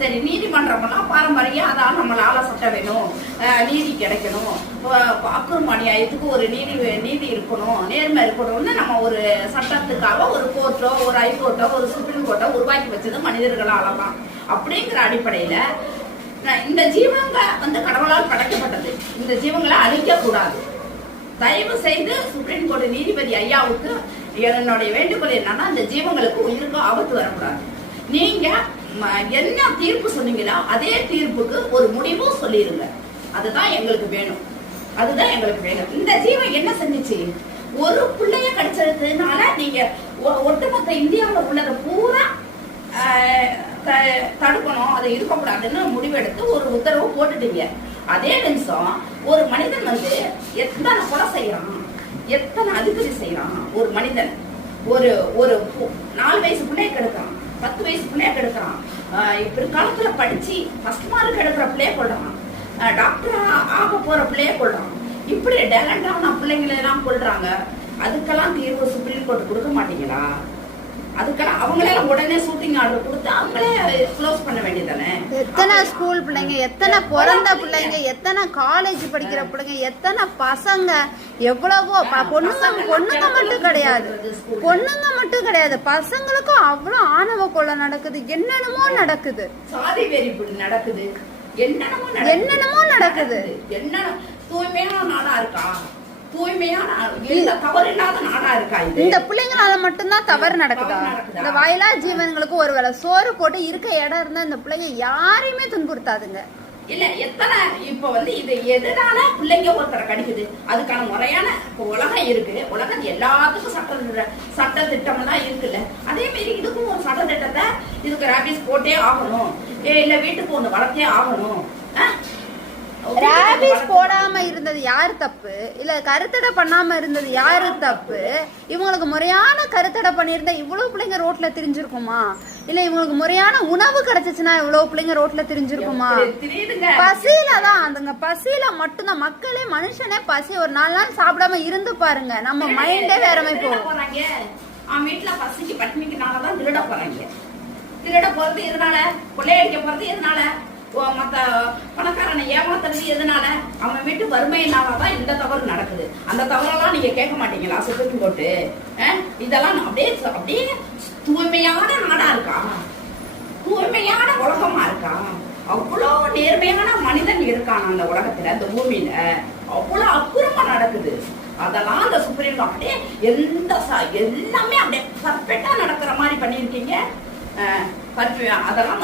சரி, நீதிமன்றம்லாம் பாரம்பரியம், அதான் நம்மளால சட்டம் வேணும், நீதி கிடைக்கணும், அக்குறும் அநியாயத்துக்கு ஒரு நீதி இருக்கணும், நேர்மை இருக்கணும்னு நம்ம ஒரு சட்டத்துக்காக ஒரு கோர்ட்டோ ஒரு ஹைகோர்ட்டோ ஒரு சுப்ரீம் கோர்ட்டோ உருவாக்கி வச்சது மனிதர்களால தான். அப்படிங்கிற அடிப்படையில இந்த ஜீவங்க கடவுளால் படைக்கப்பட்டது. இந்த ஜீவங்களை அழிக்க கூடாது. தயவு செய்து சுப்ரீம் கோர்ட் நீதிபதி ஐயாவுக்கு என்னுடைய வேண்டுகோள் என்னன்னா, இந்த ஜீவங்களுக்கு உயிருக்கு ஆபத்து வரக்கூடாது. நீங்க என்ன தீர்ப்பு சொன்னீங்களோ அதே தீர்ப்புக்கு ஒரு முடிவும் சொல்லிருங்க. அதுதான் எங்களுக்கு வேணும். அதுதான் எங்களுக்கு வேணும். இந்த ஜீவன் என்ன செஞ்சிச்சு? ஒரு பிள்ளைய கடிச்சதுனால நீங்க ஒட்டுமொத்த இந்தியாவில் உள்ளதை பூரா தடுக்கணும், அதை இருக்கக்கூடாதுன்னு முடிவெடுத்து ஒரு உத்தரவு போட்டுட்டீங்க. அதே நிமிஷம் ஒரு மனிதன் எத்தனை கொலை செய்யறான், எத்தனை அதிகரி செய்யறான். ஒரு மனிதன் ஒரு 4 வயசு பிள்ளைய கெடுக்கிறான், 10 வயசு பிள்ளைய கெடுக்கிறான், பிற்காலத்துல படிச்சு ஃபர்ஸ்ட் மார்க் எடுக்கிற பிள்ளைய கொள்றான், டாக்டர் ஆக போற பிள்ளைய கொள்றான். இப்படி டேலண்டான பிள்ளைங்களை எல்லாம் கொள்றாங்க. அதுக்கெல்லாம் தீர்வு சுப்ரீம் கோர்ட் கொடுக்க மாட்டீங்களா? அதுக்கெல்லாம் அவங்களே உடனே ஷூட்டிங் ஆர்டர் கொடுத்து அவங்களே க்ளோஸ் பண்ண வேண்டியதானே? எத்தனை ஸ்கூல் பிள்ளைங்க, எத்தனை பிறந்த பிள்ளைங்க, எத்தனை காலேஜ் படிக்கிற பிள்ளைங்க, எத்தனை பசங்க, எவ்வளவோ பொண்ணுங்க மட்டும் கிடையாது, பசங்களுக்கும் அவ்வளவு ஆணவ கொலை நடக்குது, என்னென்னமோ நடக்குது, சாதி வெறி நடக்குது, என்னென்னமோ நடக்குது. என்ன தூய்மையான நாடா இருக்கா? தூய்மையான தவறு இல்லாத நாடா இருக்கா? இந்த பிள்ளைங்களால மட்டும்தான் தவறு நடக்குதா? இந்த வாயிலா ஜீவன்களுக்கு ஒருவேளை சோறு போட்டு இருக்க இடம் இருந்தா இந்த பிள்ளைங்க யாரையுமே துன்புறுத்தாதுங்க. இல்ல எத்தனை இப்ப இது எதனால பிள்ளைங்க ஒருத்தரை கடிக்குது? அதுக்கான முறையான உலகம் இருக்கு. உலகம் எல்லாத்துக்கும் சட்ட திட்டம் எல்லாம் இருக்குல்ல. அதே மாதிரி இதுக்கும் ஒரு சட்ட திட்டத்தை, இதுக்கு ரேபிஸ் போட்டே ஆகணும், இல்ல வீட்டுக்கு ஒண்ணு வளர்த்தே ஆகணும். ரேபிஸ் போடாம இருந்தது யாரு தப்பு? இல்ல கருத்தடை பண்ணாம இருந்தது யாரு தப்பு? இவங்களுக்கு முறையான கருத்தடை பண்ணிருந்தா இவ்வளவு பிள்ளைங்க ரோட்ல திரிஞ்சிருக்குமா? இல்ல இவங்களுக்கு முறையான உணவு கிடைச்சிச்சுன்னா இவ்வளவு பிள்ளைங்க ரோட்ல திரிஞ்சிருக்குமா? பசியில தான், அதுங்க பசியில மட்டும்தான். மக்களே, மனுஷனே பசி ஒரு 4 நாள் சாப்பிடாம இருந்து பாருங்க, நம்ம மைண்டே வேற மாதிரி போறாங்க. வீட்டுல பசிக்கு பட்டினிக்குனாலதான் திருட போறாங்க. திருட போறது எதனால? கொள்ளையடிக்க போறது எதனால? மத்த பணக்காரனை ஏமாத்துறது எதனால? அவன் வீட்டு வறுமையினாலதான் இந்த தவறு நடக்குது. அந்த தவறெல்லாம் நீங்க கேட்க மாட்டீங்களா சுப்ரீம் கோர்ட்டு? இதெல்லாம் அப்படியே தூய்மையான நாடா இருக்கா? தூய்மையான உலகமா இருக்கா? அவ்வளவு நேர்மையான மனிதன் இருக்கான் அந்த உலகத்துல, அந்த பூமியில. அவ்வளவு அக்குறமா நடக்குது. அதெல்லாம் அந்த சுப்ரீம் அப்படியே எல்லாமே அப்படியே பர்ஃபெக்டா நடக்கிற மாதிரி பண்ணிருக்கீங்க. அதெல்லாம்